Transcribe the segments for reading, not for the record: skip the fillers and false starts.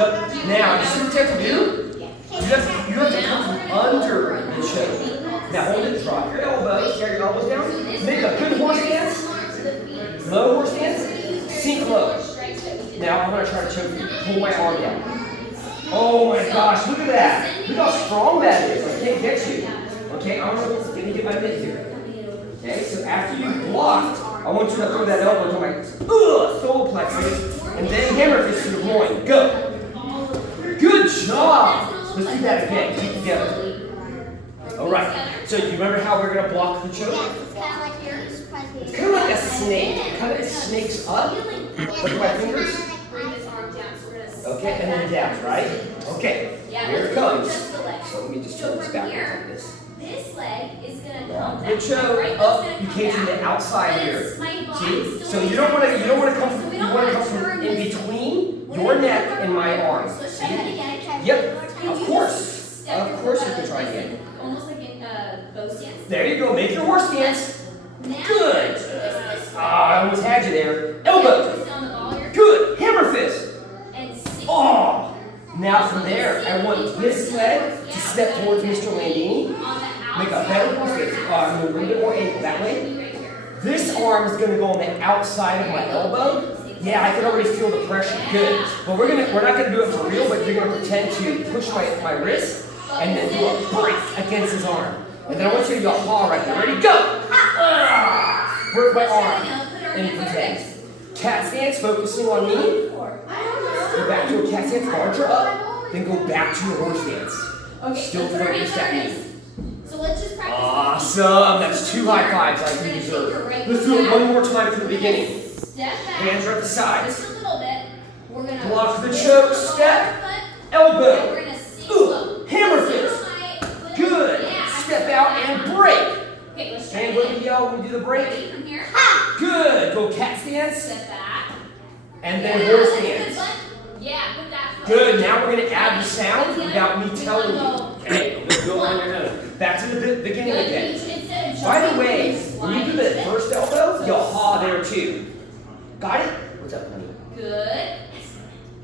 Yep. Now, you see what you have to do? You have to come from under the choke. Now hold it, drop your elbows, carry your elbows down. Make a good horse stance. Low horse stance. Sink low. Now I'm going to try to choke you. Pull my arm down. Oh my gosh, look at that. Look how strong that is. I can't get you. Okay, I'm going to get my mitt here. Okay, so after you blocked, I want you to throw that elbow to my solar plexus and then hammer fist to the groin. Go. Good job. Let's do that again. Keep together. All right. So you remember how we're going to block the choke? It's kind of like a snake. It kind of snakes up. Look at my fingers. Okay, and then down, right? Okay. Here it comes. So let me just turn this backwards like this. This leg is going to come the choke up. You came from the outside here. See? So you don't want to come from. You want to come from in between your neck and my arm. See? Yep. Of course. Of course you can try again. Almost like in bow stance. There you go. Make your horse stance. Good. I almost had you there. Elbow. Good. Hammer fist. Oh. Now from there, I want this leg to step towards Mr. Landini. Make a better horse stance. Move a little bit more ankle that way. This arm is going to go on the outside of my elbow. Yeah, I can already feel the pressure. Good. But we're not going to do it for real, but you're going to pretend to push my wrist and then do a break against his arm. And then I want you to yaw right there. Ready? Go! Break my arm and pretend. Cat stance, focusing on me. Go back to a cat stance, larger up. Then go back to your horse stance. Still focused at me. So let's just practice. Awesome. That's 2 high fives like you deserve. Let's do it one more time from the beginning. Step back. Hands are at the sides. Just a little bit. We're gonna block the choke. Step. Elbow. We're gonna sink low. Hammer fist. Good. Step out and break. Okay, let's try and it what again. do we yell when we do the break? Ready from here? Good. Go cat stance. Step back. And then horse stance. Yeah, put that foot. Good. Now we're going to add the sound without me telling you. Okay, let's go on your own. Back to the beginning again. By the way, when you do the first elbow, you'll haw there too. Got it? What's up, honey? Good.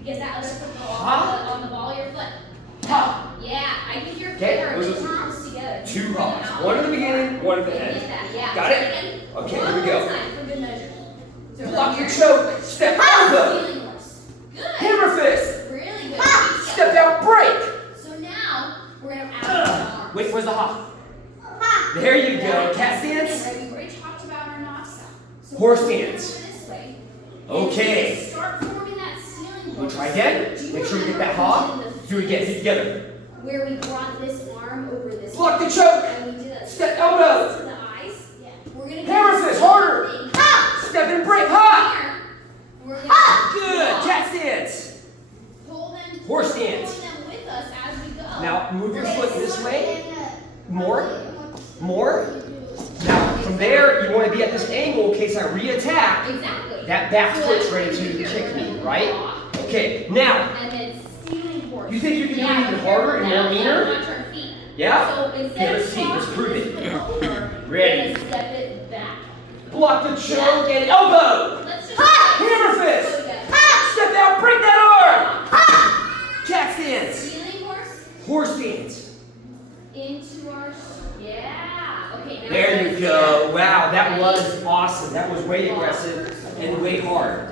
Get that other foot on the ball of your foot. Ha. Yeah, I think you're Okay, better. those Two are palms together. 2 haws. One at the beginning, one at the end. Yeah. Got it? Okay, here we go. For good measure. So Block your choke. Step elbow. Good. Hammer fist. Really good. Step out, break. So now we're gonna add our arms. Wait, where's the ha? There you go. Cat stance. We've already talked about our knocks. So Horse stance. this way. Okay. Start forming that ceiling. We'll try again. Make sure you get that ha. Do it again. Get together. Where we brought this arm over this. Block the choke. And we did a Step elbow. to the eyes. Yeah. We're gonna Hammer fist. Harder. Step and break. Ha. We're gonna Good. Cat stance. pull them. Horse stance. Pull them with us as we go. Now move your foot this way. More. Now from there, you want to be at this angle in case I re-attack. Exactly. That back foot's ready to kick me, right? Okay. Now, And then stealing horse. you think you can do it even harder and more meaner? Watch our feet. Yeah? So Okay, instead let's of see. Let's prove it. over, Ready. we're gonna step it back. Block the choke and elbow. Let's just Hammer fist. Step out, break that arm. Cat stance. stealing horse Horse stance. into our Okay. Now There you go. Wow, that was awesome. That was way aggressive and way hard.